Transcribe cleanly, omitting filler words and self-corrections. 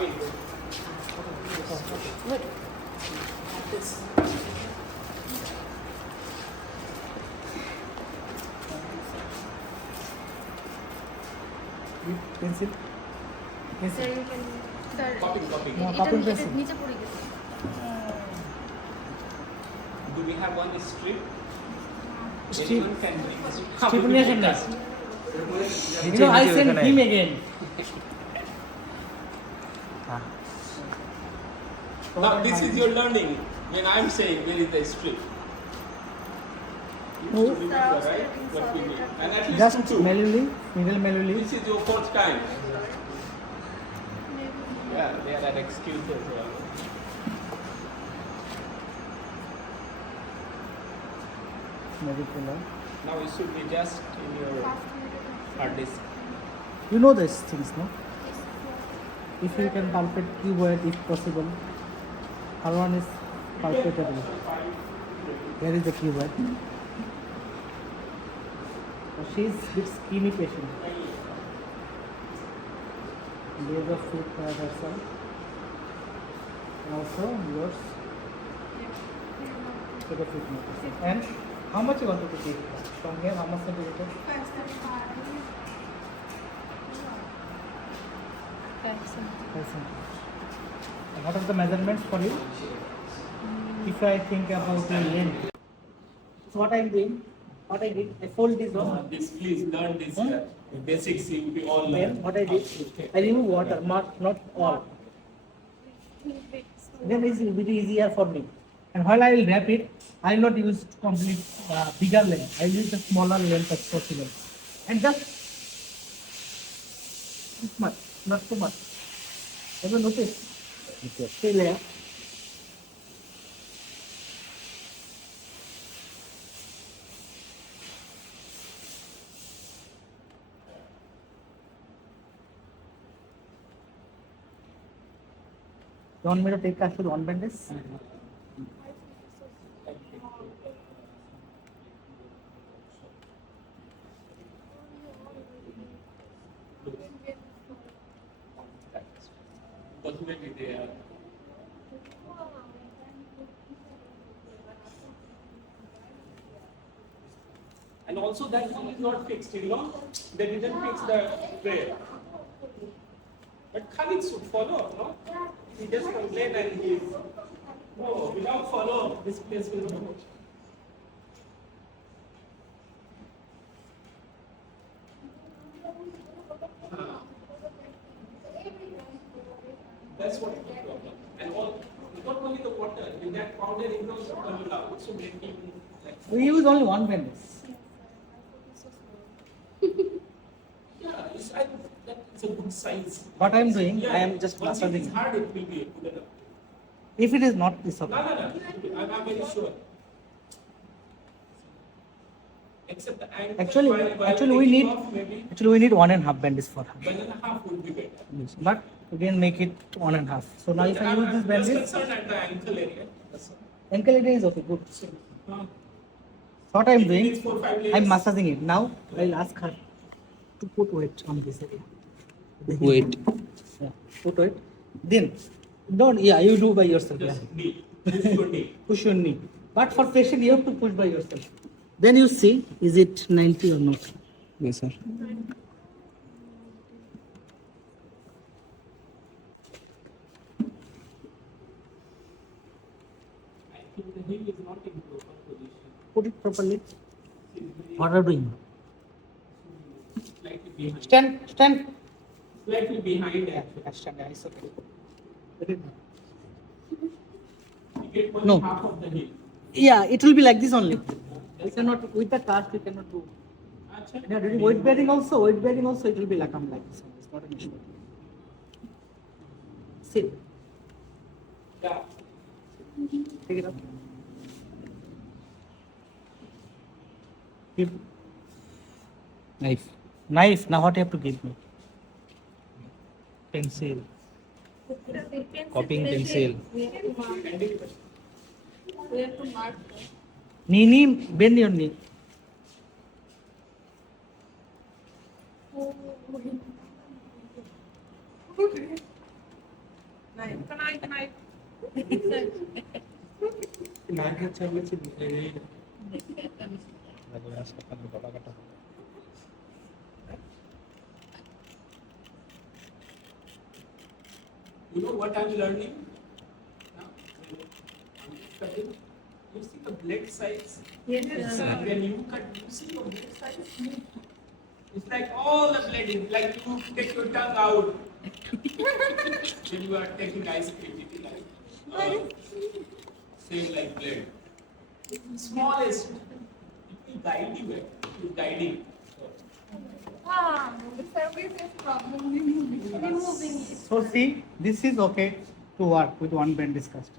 Come in. Good. This. Pencil. Sir, you can. Sir, Copy. No, copy pencil. নিচে পড়ে গেছে। Do we have one strip? Strip. Anyone can bring the strip. Strip নিয়ে আসেন না। You know, I sent him again. Now this is your learning. When I'm saying where is the strip. You No. should remember, right? What we need. And at least Just two. manually, middle manually. This is your fourth time. Yeah, there are excuses. Medical. Now it should be just in your hard disk. You know these things, no? If you can palpate keyword if possible. Her one is palpatable. Where is the keyword? She is bit skinny patient. Days of food for herself. And also yours. To the food notice. And how much you wanted to take? From here, how much centimeter? 5 centimeters. And what are the measurements for you? If I think about the length. So what I'm doing, what I did, I fold this one. This please learn this basics. You will all Then learn. what I did, I remove water, not all. Then it will be easier for me. And while I will wrap it, I will not use complete bigger length. I will use the smaller length as possible. And just this much, not too much. Have you noticed? Still here. You want me to take actually one bandage? Ultimately, they are. And also that one is not fixed, you know. They didn't fix the prayer. But Khalid should follow, no? He just complain and he. No, without follow, this place will not work. That's what is the problem. And all, not only the water, in that powder includes chlorella, also making like. We use only one bandage. Yeah, that's a good size. What I am doing, Yeah, I am just once it massaging. is hard, it will be good enough. If it is not, it's No, okay. I'm very sure. Except the ankle. Actually, while actually we taking need off, maybe 1.5 bandage for her. 1.5 would be better. But we can make it 1.5. So now if I use this I'm just bandage, concerned at the ankle area. That's all. ankle area is okay, good. Uh, What I am If it doing, is 4-5 layers. I am massaging it. Now I will ask her to put weight on this area. Wait. Yeah, put weight. Then, don't, yeah, you do by yourself. Yeah. Just knee. Push your knee. Push your knee. But for patient, you have to push by yourself. Then you see, is it 90 or not? Yes, sir. I think the heel is not in proper position. Put it properly. What are you doing? Slightly behind. Stand. Slightly behind Yeah, actually. stand. Yeah, it's okay. Put it. You get only No. half of the heel. Yeah, it will be like this only. You cannot, with the cast, you cannot do. Acha. Yeah, doing weight bearing also, it will be like this. It's not an issue. Sit. Yeah. Take it up. Keep. Knife. Now what you have to give me? Pencil. Copying pencil. We have to mark. Knee, bend your knee. You know what I'm learning now? I'm cutting. You see the blade size? Yes. When you cut, you see the blade size? It's like all the blade is like you take your tongue out when you are taking ice cream. It is like, same like blade. Smallest. It will guide you. It will guiding. The service is removing it. So see, this is okay to work with one bend discussion.